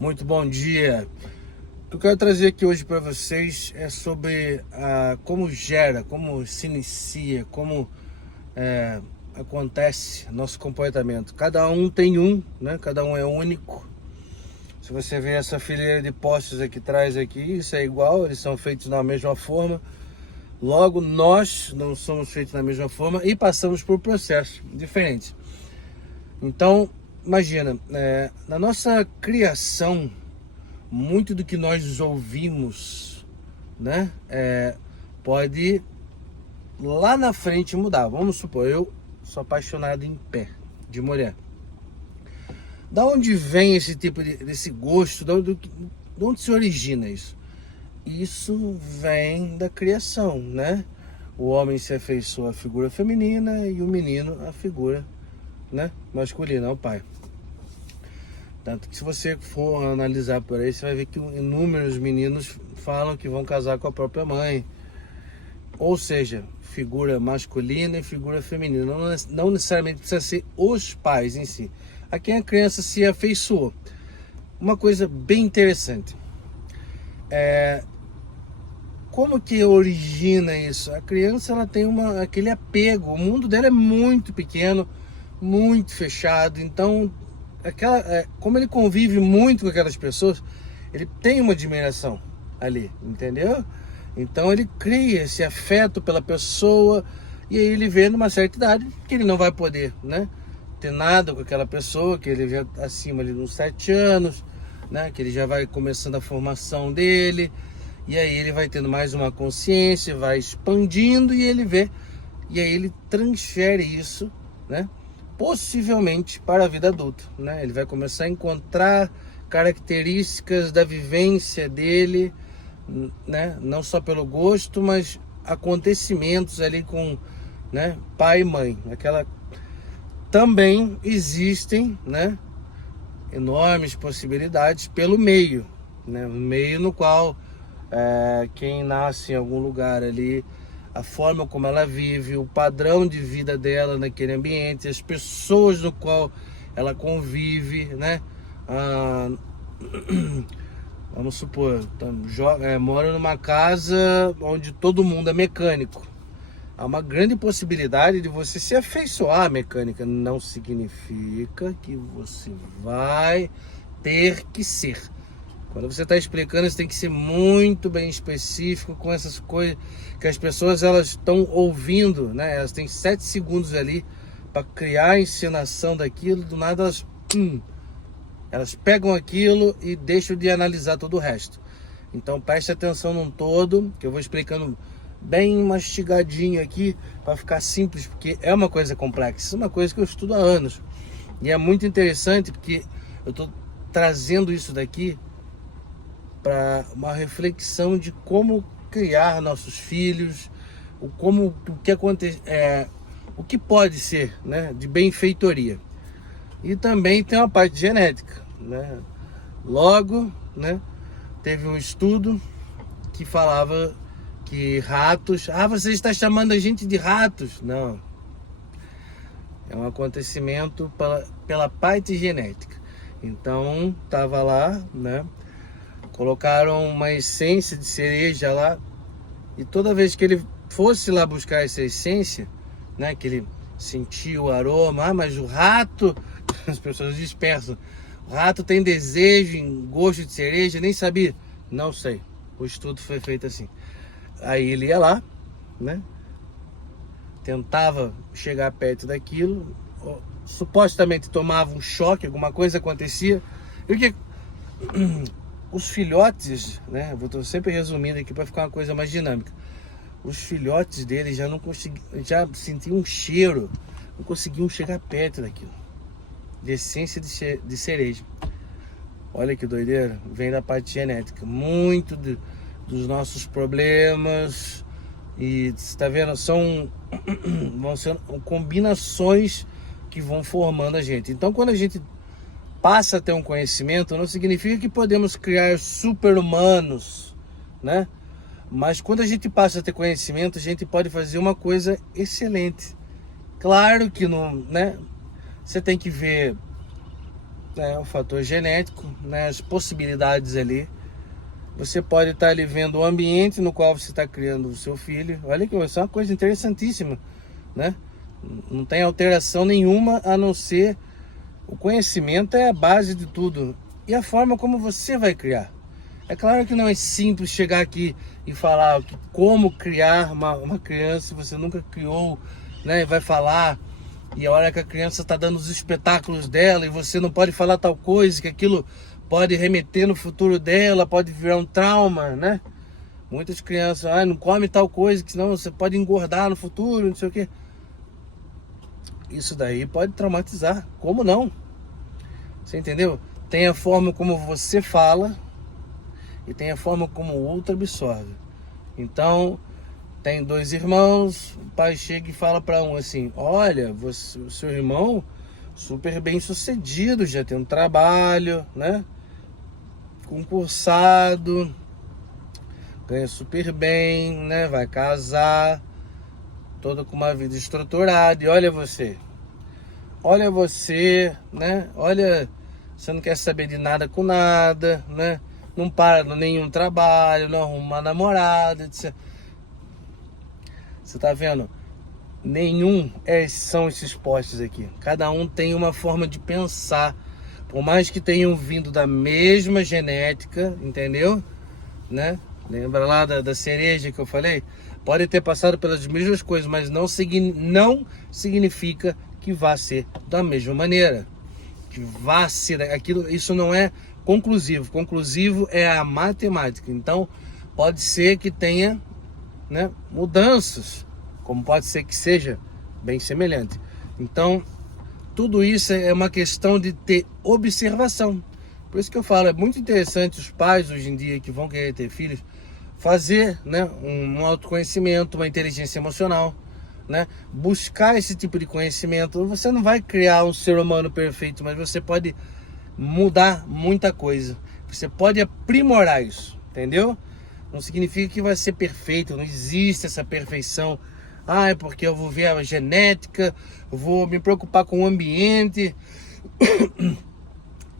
Muito bom dia. O que eu quero trazer aqui hoje para vocês é sobre como gera, como se inicia, como acontece nosso comportamento. Cada um tem um, né? Cada um é único. Se você vê essa fileira de postes aqui atrás, isso é igual, eles são feitos da mesma forma. Logo, nós não somos feitos da mesma forma e passamos por processos diferentes. Então, imagina, na nossa criação, muito do que nós ouvimos, né, pode lá na frente mudar. Vamos supor, eu sou apaixonado em pé de mulher. Da onde vem esse tipo desse gosto? De onde se origina isso? Isso vem da criação, né? O homem se afeiçoa à figura feminina e o menino à figura, né, masculina, ao pai. Tanto que se você for analisar por aí, você vai ver que inúmeros meninos falam que vão casar com a própria mãe. Ou seja, figura masculina e figura feminina. Não necessariamente precisa ser os pais em si. A quem a criança se afeiçoou. Uma coisa bem interessante. Como que origina isso? A criança ela tem aquele apego. O mundo dela é muito pequeno, muito fechado. Então, como ele convive muito com aquelas pessoas, ele tem uma admiração ali, entendeu? Então ele cria esse afeto pela pessoa e aí ele vê numa certa idade que ele não vai poder, né, ter nada com aquela pessoa, que ele já acima ali dos 7 anos, né, que ele já vai começando a formação dele e aí ele vai tendo mais uma consciência, vai expandindo e ele vê, e aí ele transfere isso, né, possivelmente para a vida adulta, né? Ele vai começar a encontrar características da vivência dele, né? Não só pelo gosto, mas acontecimentos ali com, né, pai e mãe. Também existem, né, enormes possibilidades pelo meio, né? O meio no qual quem nasce em algum lugar ali, a forma como ela vive, o padrão de vida dela naquele ambiente, as pessoas no qual ela convive, né? Vamos supor, mora numa casa onde todo mundo é mecânico. Há uma grande possibilidade de você se afeiçoar à mecânica. Não significa que você vai ter que ser. Quando você está explicando, você tem que ser muito bem específico com essas coisas que as pessoas elas estão ouvindo, né? Elas têm 7 segundos ali para criar a encenação daquilo. Do nada elas pegam aquilo e deixam de analisar todo o resto. Então preste atenção num todo, que eu vou explicando bem mastigadinho aqui para ficar simples, porque é uma coisa complexa, é uma coisa que eu estudo há anos. E é muito interessante porque eu estou trazendo isso daqui para uma reflexão de como criar nossos filhos, o que pode ser, né, de benfeitoria. E também tem uma parte genética, né? Logo, né, teve um estudo que falava que ratos... você está chamando a gente de ratos? Não. É um acontecimento pela parte genética. Então, tava lá, né? Colocaram uma essência de cereja lá e toda vez que ele fosse lá buscar essa essência, né, que ele sentia o aroma, mas o rato, as pessoas dispersam, o rato tem desejo em gosto de cereja, nem sabia, não sei, o estudo foi feito assim. Aí ele ia lá, né, tentava chegar perto daquilo, supostamente tomava um choque, alguma coisa acontecia, e o que... Os filhotes, né? Vou sempre resumindo aqui para ficar uma coisa mais dinâmica. Os filhotes dele já não conseguiam, já sentiam um cheiro, não conseguiam chegar perto daquilo. De essência de cereja. Olha que doideira, vem da parte genética. Muito dos nossos problemas e está vendo, vão ser combinações que vão formando a gente. Então, quando a gente passa a ter um conhecimento, não significa que podemos criar super-humanos, né? Mas quando a gente passa a ter conhecimento, a gente pode fazer uma coisa excelente. Claro que não, né? Você tem que ver né, o fator genético, né, as possibilidades ali. Você pode estar ali vendo o ambiente no qual você está criando o seu filho. Olha que isso é uma coisa interessantíssima, né? Não tem alteração nenhuma a não ser o conhecimento é a base de tudo. E a forma como você vai criar. É claro que não é simples chegar aqui e falar como criar uma criança se você nunca criou, né? E vai falar, e a hora que a criança está dando os espetáculos dela e você não pode falar tal coisa, que aquilo pode remeter no futuro dela, pode virar um trauma, né? Muitas crianças, não come tal coisa, que senão você pode engordar no futuro, não sei o quê. Isso daí pode traumatizar, como não? Você entendeu? Tem a forma como você fala e tem a forma como o outro absorve. Então, tem dois irmãos, o pai chega e fala para um assim, olha, você, o seu irmão super bem sucedido, já tem um trabalho, né? Concursado, ganha super bem, né? Vai casar, todo com uma vida estruturada. E olha você, né? Olha, você não quer saber de nada com nada, né? Não para nenhum trabalho, não arruma uma namorada, etc. Você tá vendo? São esses postes aqui. Cada um tem uma forma de pensar. Por mais que tenham vindo da mesma genética, entendeu? Né? Lembra lá da cereja que eu falei? Pode ter passado pelas mesmas coisas, mas não significa que vá ser da mesma maneira. Que vá ser aquilo. Isso não é conclusivo. Conclusivo é a matemática. Então, pode ser que tenha, né, mudanças, como pode ser que seja bem semelhante. Então, tudo isso é uma questão de ter observação. Por isso que eu falo, é muito interessante os pais hoje em dia que vão querer ter filhos, fazer, né, um autoconhecimento, uma inteligência emocional, né? Buscar esse tipo de conhecimento. Você não vai criar um ser humano perfeito, mas você pode mudar muita coisa. Você pode aprimorar isso, entendeu? Não significa que vai ser perfeito, não existe essa perfeição. É porque eu vou ver a genética, vou me preocupar com o ambiente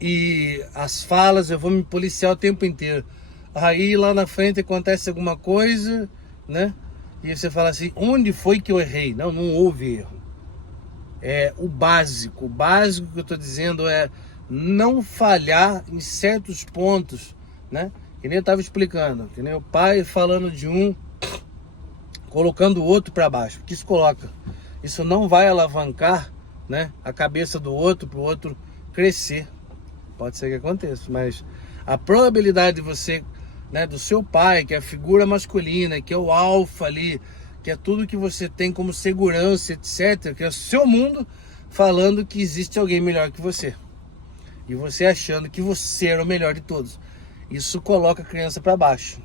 e as falas, eu vou me policiar o tempo inteiro. Aí lá na frente acontece alguma coisa, né? E você fala assim, onde foi que eu errei? Não houve erro. É o básico que eu estou dizendo é não falhar em certos pontos, né? Que nem eu estava explicando, que nem o pai falando de um, colocando o outro para baixo. Que isso coloca? Isso não vai alavancar, né, a cabeça do outro para o outro crescer. Pode ser que aconteça, mas a probabilidade de você, né, do seu pai, que é a figura masculina, que é o alfa ali, que é tudo que você tem como segurança, etc., que é o seu mundo, falando que existe alguém melhor que você. E você achando que você era o melhor de todos. Isso coloca a criança para baixo.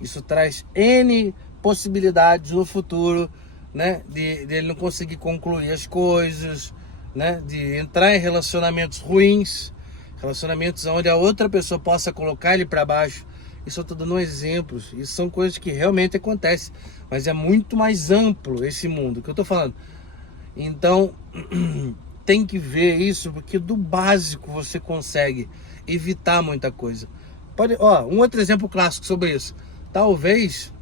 Isso traz N possibilidades no futuro, né, de ele não conseguir concluir as coisas, né, de entrar em relacionamentos ruins, relacionamentos onde a outra pessoa possa colocar ele para baixo. Isso eu estou dando exemplos, isso são coisas que realmente acontecem, mas é muito mais amplo esse mundo que eu estou falando. Então, tem que ver isso, porque do básico você consegue evitar muita coisa. Um outro exemplo clássico sobre isso. Talvez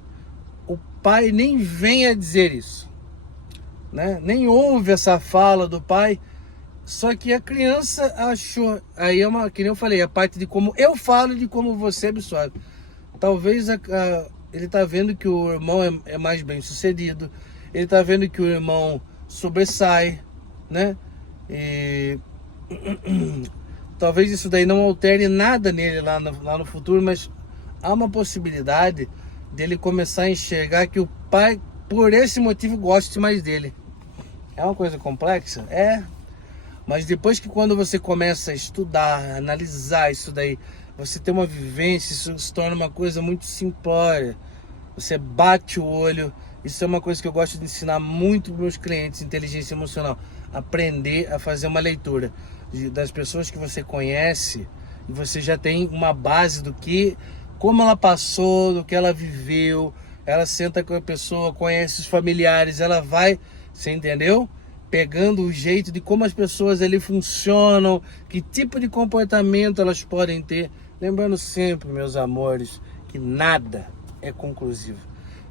o pai nem venha dizer isso, né? Nem ouve essa fala do pai, só que a criança achou. Aí que nem eu falei, a parte de como eu falo e de como você absorve. Talvez ele está vendo que o irmão é mais bem sucedido, ele está vendo que o irmão sobressai, né? E talvez isso daí não altere nada nele lá no futuro, mas há uma possibilidade dele começar a enxergar que o pai, por esse motivo, goste mais dele. É uma coisa complexa? É. Mas depois que quando você começa a estudar, analisar isso daí, você tem uma vivência, isso se torna uma coisa muito simplória. Você bate o olho. Isso é uma coisa que eu gosto de ensinar muito para meus clientes, inteligência emocional. Aprender a fazer uma leitura das pessoas que você conhece, e você já tem uma base do que, como ela passou, do que ela viveu. Ela senta com a pessoa, conhece os familiares, ela vai, você entendeu? pegando o jeito de como as pessoas ali funcionam, que tipo de comportamento elas podem ter. Lembrando sempre, meus amores, que nada é conclusivo.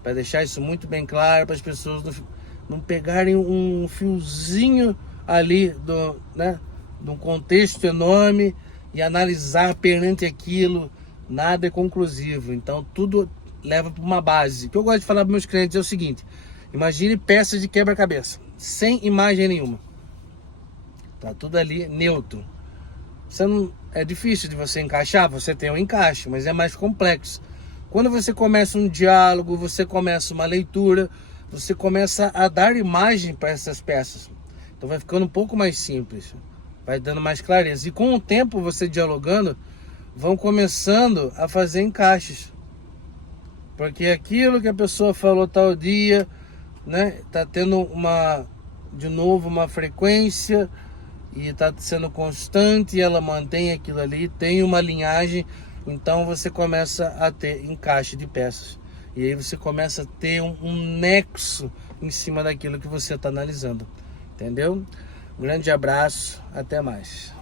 Para deixar isso muito bem claro, para as pessoas não pegarem um fiozinho ali de um contexto enorme e analisar perante aquilo. Nada é conclusivo. Então tudo leva para uma base. O que eu gosto de falar para meus clientes é o seguinte: imagine peças de quebra-cabeça, sem imagem nenhuma. Tá tudo ali neutro. É difícil de você encaixar, você tem um encaixe, mas é mais complexo. Quando você começa um diálogo, você começa uma leitura, você começa a dar imagem para essas peças. Então vai ficando um pouco mais simples, vai dando mais clareza. E com o tempo, você dialogando, vão começando a fazer encaixes. Porque aquilo que a pessoa falou tal dia, né, tá tendo de novo uma frequência e tá sendo constante, e ela mantém aquilo ali, tem uma linhagem, então você começa a ter encaixe de peças. E aí você começa a ter um nexo em cima daquilo que você está analisando. Entendeu? Um grande abraço, até mais.